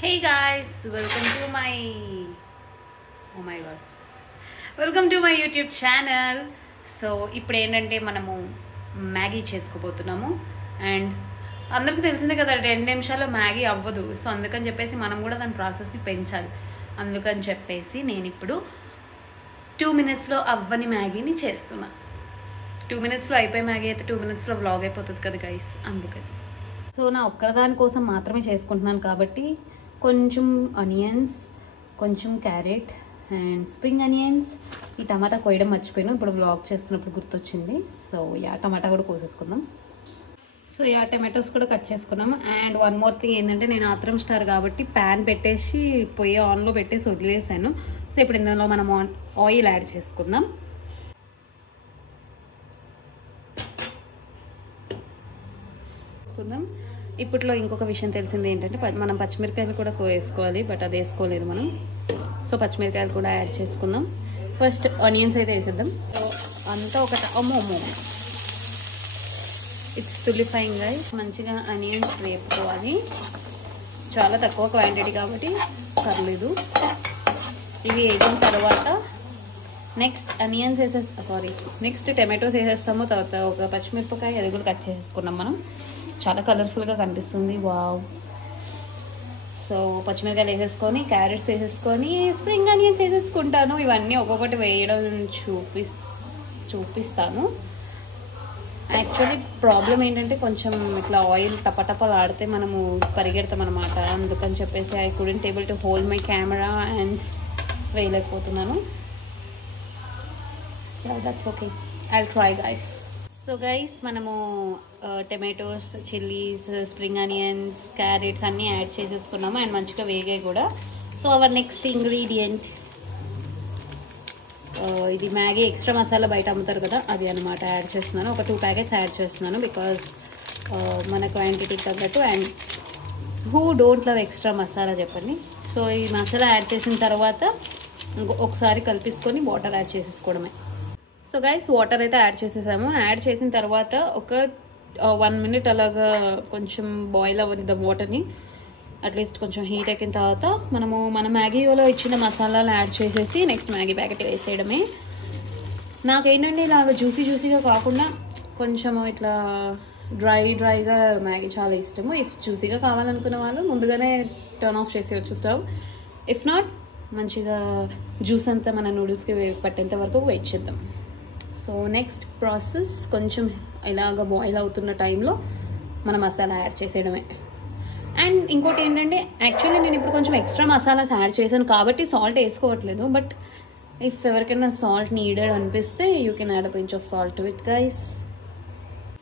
Hey guys, welcome to my oh my god welcome to my YouTube channel. So ఇప్పుడు ఏంటంటే మనము Maggi చేసుకోబోతున్నాము and అందరికీ తెలిసిందే కదా 2 నిమిషాల్లో మ్యాగీ అవ్వదు. సో అందుకని చెప్పేసి మనం కూడా దాని ప్రాసెస్ని పెంచాలి. అందుకని చెప్పేసి నేను ఇప్పుడు 2 minutesలో అవ్వని మ్యాగీని చేస్తున్నా. 2 minutesలో అయిపోయే మ్యాగీ అయితే 2 minutesలో వ్లాగ్ అయిపోతుంది కదా గైస్. అందుకని సో నా ఒక్కదాని కోసం మాత్రమే చేసుకుంటున్నాను కాబట్టి కొంచెం ఆనియన్స్, కొంచెం క్యారెట్ అండ్ స్ప్రింగ్ ఆనియన్స్. ఈ టమాటా కోయడం మర్చిపోయాను, ఇప్పుడు వ్లాగ్ చేస్తున్నప్పుడు గుర్తొచ్చింది. సో టమాటా కూడా కోసేసుకుందాం. సో టమాటోస్ కూడా కట్ చేసుకున్నాం. అండ్ వన్ మోర్ థింగ్ ఏంటంటే నేను ఆత్రం స్టార్ కాబట్టి ప్యాన్ పెట్టేసి పొయ్యి ఆన్లో పెట్టేసి వదిలేసాను. సో ఇప్పుడు ఇందులో మనం ఆయిల్ యాడ్ చేసుకుందాం. ఇప్పట్లో ఇంకొక విషయం తెలిసింది ఏంటంటే మనం పచ్చిమిరకాయలు కూడా వేసుకోవాలి, బట్ అది వేసుకోలేదు మనం. సో పచ్చిమిరకాయలు కూడా యాడ్ చేసుకుందాం. ఫస్ట్ ఆనియన్స్ అయితే వేసేద్దాం. అంతా ఒక అమ్మో ఇట్స్ తుల్లిఫైయింగ్ గైస్. మంచిగా ఆనియన్స్ వేపుకోవాలి. చాలా తక్కువ క్వాంటిటీ కాబట్టి పర్లేదు. ఇవి వేసిన తర్వాత నెక్స్ట్ ఆనియన్స్ నెక్స్ట్ టమాటోస్ వేసేస్తాము. తర్వాత ఒక పచ్చిమిరపకాయ అది కూడా కట్ చేసుకున్నాం మనం. చాలా కలర్ఫుల్గా కనిపిస్తుంది. వావ్. సో పచ్చిమిరకాయలు వేసేసుకొని క్యారెట్స్ వేసేసుకొని స్ప్రింగ్ ఆనియన్స్ వేసేసుకుంటాను. ఇవన్నీ ఒక్కొక్కటి వేయడం చూపిస్తాను. యాక్చువల్లీ ప్రాబ్లం ఏంటంటే కొంచెం ఇట్లా ఆయిల్ టపటపలు ఆడితే మనము పరిగెడతాం అనమాట. అందుకని చెప్పేసి I couldn't able to hold my camera and వేయలేకపోతున్నాను. That's okay, I'll try guys. So guys మనము tomatoes, chillies, spring onions, carrots అన్నీ యాడ్ చేసేసుకున్నాము అండ్ మంచిగా వేగాయి కూడా. సో అవర్ నెక్స్ట్ ఇంగ్రీడియంట్ ఇది మ్యాగీ ఎక్స్ట్రా మసాలా బయట అమ్ముతారు కదా, అది అనమాట యాడ్ చేస్తున్నాను. ఒక 2 ప్యాకెట్స్ యాడ్ చేస్తున్నాను బికాజ్ మన క్వాంటిటీకి తగ్గట్టు. And who don't love extra masala చెప్పండి. సో ఈ మసాలా యాడ్ చేసిన తర్వాత ఒకసారి కలిపేసుకొని వాటర్ యాడ్ చేసేసుకోవడమే. సో గైస్ వాటర్ అయితే యాడ్ చేసేసాము. యాడ్ చేసిన తర్వాత ఒక 1 minute అలాగా కొంచెం బాయిల్ అవ్వదు వాటర్ని. అట్లీస్ట్ కొంచెం హీట్ ఎక్కిన తర్వాత మనము మన మ్యాగీలో ఇచ్చిన మసాలాలు యాడ్ చేసేసి నెక్స్ట్ మ్యాగీ ప్యాకెట్ వేసేయడమే. నాకేంటంటే ఇలాగ జ్యూసీగా కాకుండా కొంచెం ఇట్లా డ్రైగా మ్యాగీ చాలా ఇష్టము. ఇఫ్ జ్యూసీగా కావాలనుకున్న వాళ్ళు ముందుగానే టర్న్ ఆఫ్ చేసేయచ్చు స్టవ్. ఇఫ్ నాట్ మంచిగా జ్యూస్ అంతా మన నూడిల్స్కి పట్టేంత వరకు వెయిట్ చేద్దాం. సో నెక్స్ట్ ప్రాసెస్ కొంచెం ఇలాగ బాయిల్ అవుతున్న టైంలో మన మసాలా యాడ్ చేసేయడమే. అండ్ ఇంకోటి ఏంటంటే యాక్చువల్లీ నేను ఇప్పుడు కొంచెం ఎక్స్ట్రా మసాలాస్ యాడ్ చేశాను కాబట్టి సాల్ట్ వేసుకోవట్లేదు. బట్ ఇఫ్ ఎవరికైనా సాల్ట్ నీడెడ్ అనిపిస్తే you can add a pinch of salt with guys.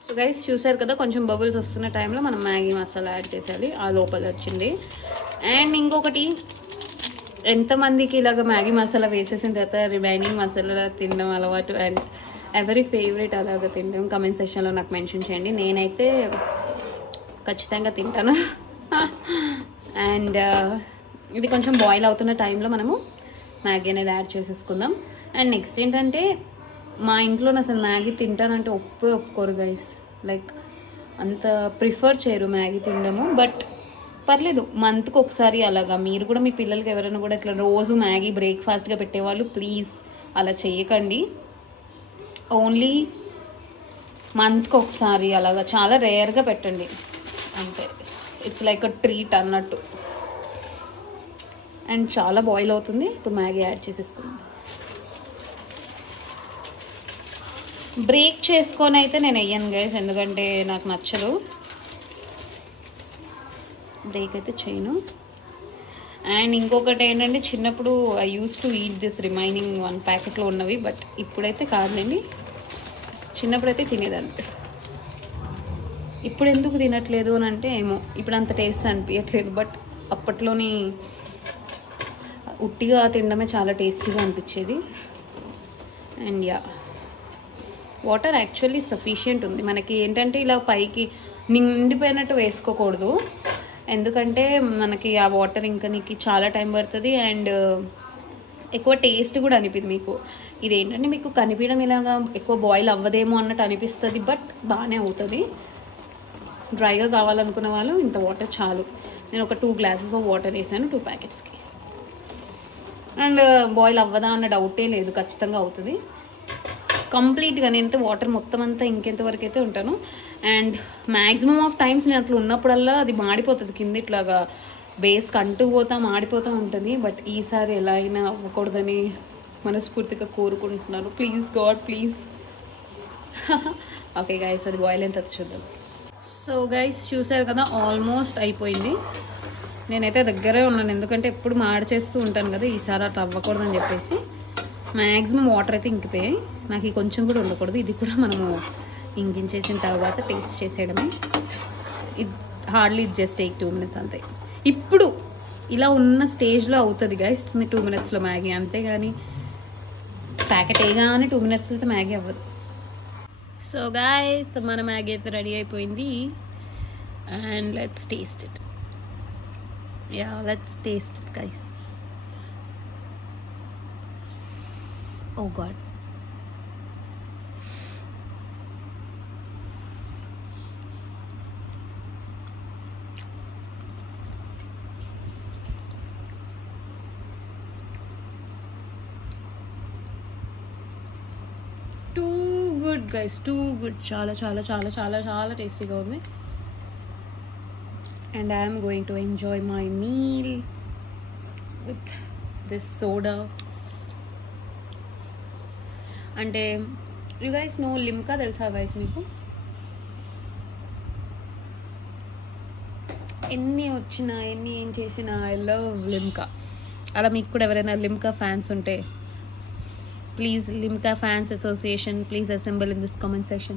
So guys చూసారు కదా, కొంచెం బబుల్స్ వస్తున్న టైంలో మనం మ్యాగీ మసాలా యాడ్ చేసేయాలి. ఆ లోపల వచ్చింది. అండ్ ఇంకొకటి, ఎంతమందికి ఇలాగ మ్యాగీ మసాలా వేసేసిన తర్వాత రిమైనింగ్ మసాలా తినడం అలవాటు అండ్ ఎవరీ ఫేవరెట్ అలాగ తినడం కమెంట్ సెక్షన్లో నాకు మెన్షన్ చేయండి. నేనైతే ఖచ్చితంగా తింటాను. అండ్ ఇది కొంచెం బాయిల్ అవుతున్న టైంలో మనము మ్యాగీ అనేది యాడ్ చేసేసుకుందాం. అండ్ నెక్స్ట్ ఏంటంటే మా ఇంట్లో అసలు మ్యాగీ తింటానంటే ఒప్పుకోరు గైస్. లైక్ అంత ప్రిఫర్ చేయరు మ్యాగీ తినడము. బట్ పర్లేదు, మంత్కి ఒకసారి అలాగా మీరు కూడా మీ పిల్లలకి ఎవరైనా కూడా ఇట్లా రోజు మ్యాగీ బ్రేక్ఫాస్ట్గా పెట్టేవాళ్ళు ప్లీజ్ అలా చేయకండి. ఓన్లీ మంత్కి ఒకసారి అలాగా చాలా రేర్గా పెట్టండి అంతే. ఇట్స్ లైక్ అ ట్రీట్ అన్నట్టు. అండ్ చాలా బాయిల్ అవుతుంది. ఇప్పుడు మ్యాగీ యాడ్ చేసేసుకుందాం. బ్రేక్ చేసుకొని అయితే నేను వెయ్యను గైస్, ఎందుకంటే నాకు నచ్చదు. బ్రేక్ అయితే చేయను. అండ్ ఇంకొకటి ఏంటంటే చిన్నప్పుడు I use to eat this remaining 1 ప్యాకెట్లో ఉన్నవి. బట్ ఇప్పుడైతే కాదులేండి, చిన్నప్పుడైతే తినేదాన్ని. ఇప్పుడు ఎందుకు తినట్లేదు అని అంటే ఏమో ఇప్పుడు అంత టేస్ట్ అనిపించట్లేదు. బట్ అప్పట్లోని ఉట్టిగా తినడమే చాలా టేస్టీగా అనిపించేది. అండ్ వాటర్ యాక్చువల్లీ సఫిషియంట్ ఉంది మనకి. ఏంటంటే ఇలా పైకి నిండిపోయినట్టు వేసుకోకూడదు, ఎందుకంటే మనకి ఆ వాటర్ ఇంకా నీకు చాలా టైం పడుతుంది అండ్ ఎక్కువ టేస్ట్ కూడా అనిపిస్తుంది మీకు. ఇదేంటంటే మీకు కనిపించడం ఇలాగా ఎక్కువ బాయిల్ అవ్వదేమో అన్నట్టు అనిపిస్తుంది, బట్ బాగానే అవుతుంది. డ్రైగా కావాలనుకున్న వాళ్ళు ఇంత వాటర్ చాలు. నేను ఒక 2 గ్లాసెస్ ఆఫ్ వాటర్ వేసాను 2 ప్యాకెట్స్కి. అండ్ బాయిల్ అవ్వదా అన్న డౌటే లేదు, ఖచ్చితంగా అవుతుంది కంప్లీట్గా. నేనైతే వాటర్ మొత్తం అంతా ఇంకెంతవరకు అయితే ఉంటాను. అండ్ మ్యాక్సిమం ఆఫ్ టైమ్స్ నేను అట్లా ఉన్నప్పుడల్లా అది మాడిపోతుంది కింద, ఇట్లాగా బేస్కి అంటూ పోతా మాడిపోతూ ఉంటుంది. బట్ ఈసారి ఎలా అయినా అవ్వకూడదని మనస్ఫూర్తిగా కోరుకుంటున్నాను. Please God please. Okay guys, అది బాయిల్ ఎంత చూద్దాం. సో గైస్ చూసారు కదా, ఆల్మోస్ట్ అయిపోయింది. నేనైతే దగ్గరే ఉన్నాను, ఎందుకంటే ఎప్పుడు మాడి చేస్తూ ఉంటాను కదా, ఈసారి అట్లా అవ్వకూడదని చెప్పేసి మ్యాక్సిమం వాటర్ అయితే ఇంకిపోయాయి. నాకు ఈ కొంచెం కూడా ఉండకూడదు. ఇది కూడా మనము ఇంకించేసిన తర్వాత టేస్ట్ చేసేయడమే. ఇది హార్డ్లీ జస్ట్ టేక్ 2 minutes అంతే. ఇప్పుడు ఇలా ఉన్న స్టేజ్లో అవుతుంది గైస్ 2 minutesలో మ్యాగీ, అంతేగాని ప్యాకెట్ వేయగానే 2 minutesలో అయితే మ్యాగీ అవ్వదు. సో గైస్ మన మ్యాగీ అయితే రెడీ అయిపోయింది. And let's taste it. Yeah let's taste it guys. Oh god, too good guys, too good. చాలా చాలా చాలా చాలా చాలా టేస్టీగా ఉంది. And I'm going to enjoy my meal with this soda. అంటే యూ గైస్ నో లిమ్కా, తెలుసా గైస్ మీకు? ఎన్ని వచ్చినా ఎన్ని ఏం చేసినా ఐ లవ్ లిమ్కా. అలా మీకు కూడా ఎవరైనా లిమ్కా ఫ్యాన్స్ ఉంటే please, Limca fans association, please assemble in this comment section.